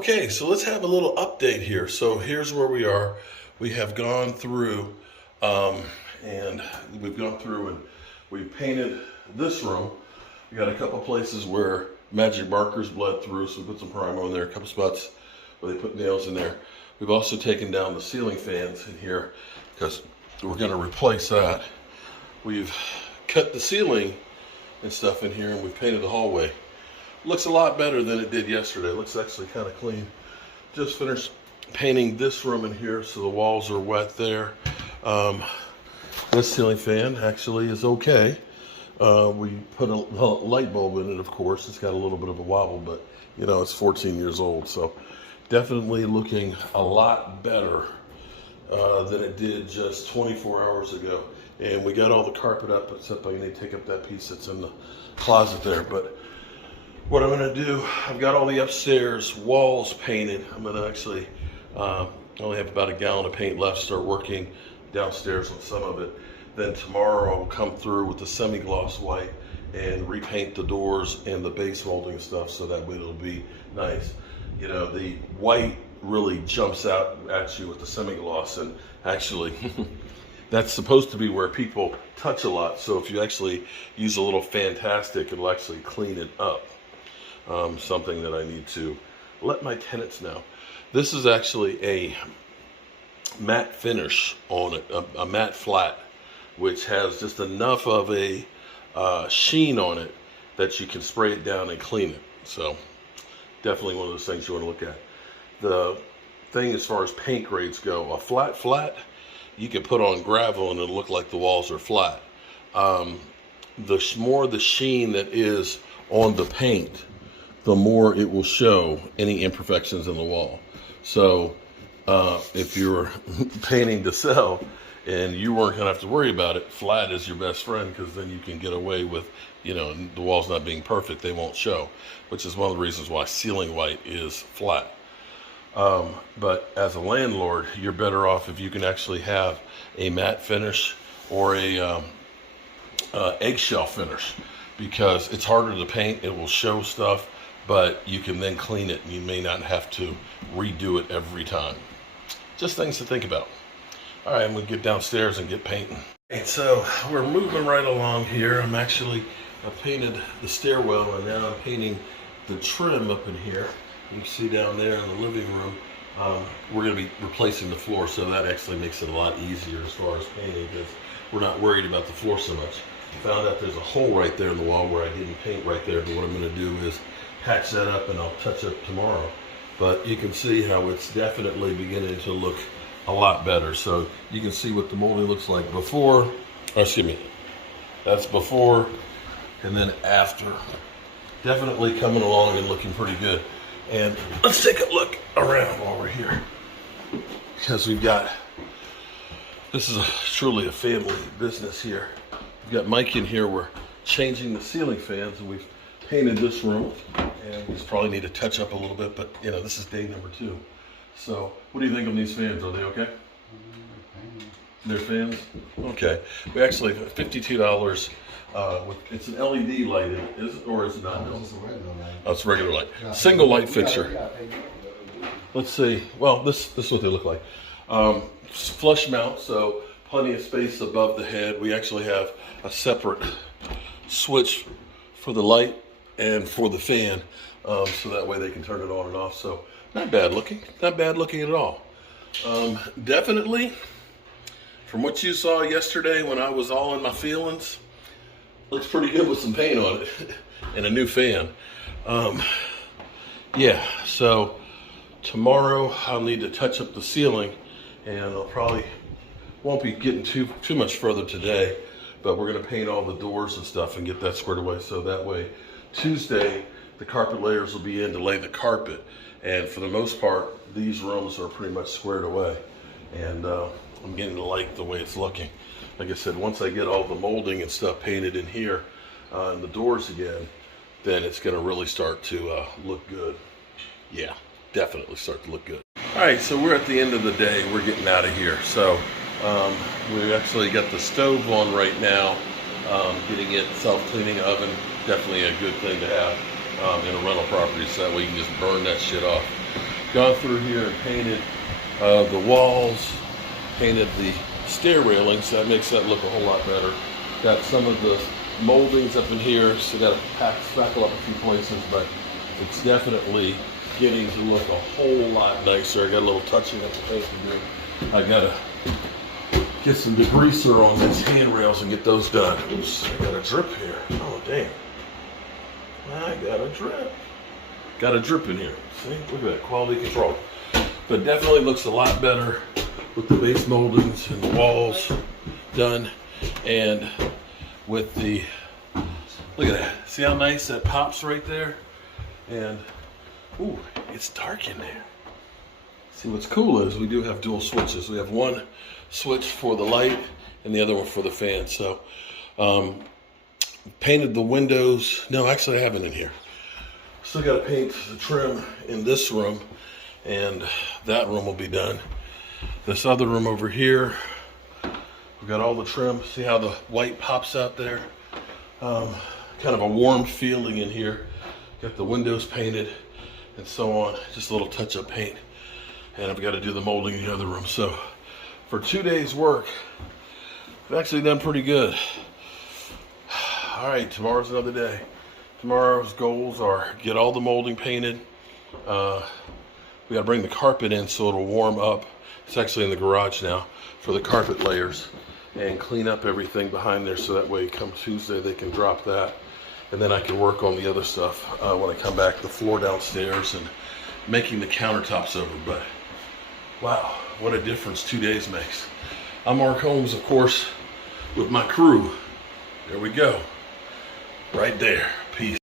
Okay, so let's have a little update here. So here's where we are. We have gone through, um, and we've gone through and we've painted this room. We got a couple places where magic markers bled through, so we put some primer on there. A couple spots where they put nails in there. We've also taken down the ceiling fans in here because we're going to replace that. We've cut the ceiling and stuff in here, and we've painted the hallway. Looks a lot better than it did yesterday. It looks actually kind of clean. Just finished painting this room in here, so the walls are wet there. This ceiling fan actually is okay. We put a light bulb in it, of course. It's got a little bit of a wobble, but you know, it's 14 years old, so definitely looking a lot better than it did just 24 hours ago. And we got all the carpet up, except I need to take up that piece that's in the closet there. But what I'm going to do, I've got all the upstairs walls painted. I'm going to actually only have about a gallon of paint left, start working downstairs on some of it. Then tomorrow I'll come through with the semi-gloss white and repaint the doors and the base molding stuff, so that way it'll be nice. You know, the white really jumps out at you with the semi-gloss, and actually that's supposed to be where people touch a lot. So if you actually use a little Fantastic, it'll actually clean it up. Something that I need to let my tenants know. This is actually a matte finish on it, a matte flat, which has just enough of a sheen on it that you can spray it down and clean it. So definitely one of those things you want to look at. The thing as far as paint grades go, a flat, you can put on gravel and it'll look like the walls are flat. The more the sheen that is on the paint, the more it will show any imperfections in the wall. So if you're painting to sell and you weren't gonna have to worry about it, flat is your best friend, because then you can get away with, you know, the walls not being perfect, they won't show, which is one of the reasons why ceiling white is flat. But as a landlord, you're better off if you can actually have a matte finish or a eggshell finish, because it's harder to paint, it will show stuff, but you can then clean it and you may not have to redo it every time. Just things to think about. All right, I'm gonna get downstairs and get painting. And so we're moving right along here. I painted the stairwell, and now I'm painting the trim up in here. You can see down there in the living room, we're gonna be replacing the floor, so that actually makes it a lot easier as far as painting, because we're not worried about the floor so much. Found out there's a hole right there in the wall where I didn't paint right there, but what I'm gonna do is patch that up and I'll touch up tomorrow. But you can see how it's definitely beginning to look a lot better. So you can see what the molding looks like before, that's before and then after. Definitely coming along and looking pretty good. And let's take a look around while we're here, because this is truly a family business here. We've got Mike in here, we're changing the ceiling fans, and we've painted this room, and we just probably need to touch up a little bit, but you know, this is day number 2. So what do you think of these fans? Are they okay? They're fans? Okay. We actually, $52, it's an LED light, or is it not? No, it's a regular light. Oh, it's a regular light. Single light fixture. Let's see. Well, this is what they look like. Flush mount, so plenty of space above the head. We actually have a separate switch for the light and for the fan, so that way they can turn it on and off. So not bad looking at all. Definitely, from what you saw yesterday when I was all in my feelings, looks pretty good with some paint on it and a new fan. Yeah, so tomorrow I'll need to touch up the ceiling, and I'll probably won't be getting too much further today, but we're gonna paint all the doors and stuff and get that squared away, so that way Tuesday the carpet layers will be in to lay the carpet. And for the most part, these rooms are pretty much squared away, and I'm getting to like the way it's looking. Like I said, once I get all the molding and stuff painted in here and the doors again, then it's gonna really start to look good. Yeah, definitely start to look good. All right, so we're at the end of the day. We're getting out of here. So we actually got the stove on right now, getting it self-cleaning oven. Definitely a good thing to have in a rental property, so that way you can just burn that shit off. gone through here and painted the walls, painted the stair railings. That makes that look a whole lot better. Got some of the moldings up in here, so got to spackle up a few places, but it's definitely getting to look a whole lot nicer. I got a little touching up the paint to do. I got to get some degreaser on these handrails and get those done. Oops, I got a drip here. Oh, damn. I got a drip. Got a drip in here. See, look at that, quality control. But definitely looks a lot better with the base moldings and the walls done. And with the, look at that. See how nice that pops right there? And, ooh, it's dark in there. See, what's cool is we do have dual switches. We have one switch for the light and the other one for the fan. So, painted the windows. No, actually I haven't in here. Still got to paint the trim in this room, and that room will be done. This other room over here, we've got all the trim. See how the white pops out there? Kind of a warm feeling in here. Got the windows painted and so on. Just a little touch-up paint. And I've got to do the molding in the other room. So for 2 days work, I've actually done pretty good. All right, tomorrow's another day. Tomorrow's goals are get all the molding painted. We got to bring the carpet in so it'll warm up. It's actually in the garage now for the carpet layers, and clean up everything behind there so that way come Tuesday they can drop that. And then I can work on the other stuff when I come back, the floor downstairs and making the countertops over. But wow, what a difference 2 days makes. I'm Mark Holmes, of course, with my crew. There we go. Right there. Peace.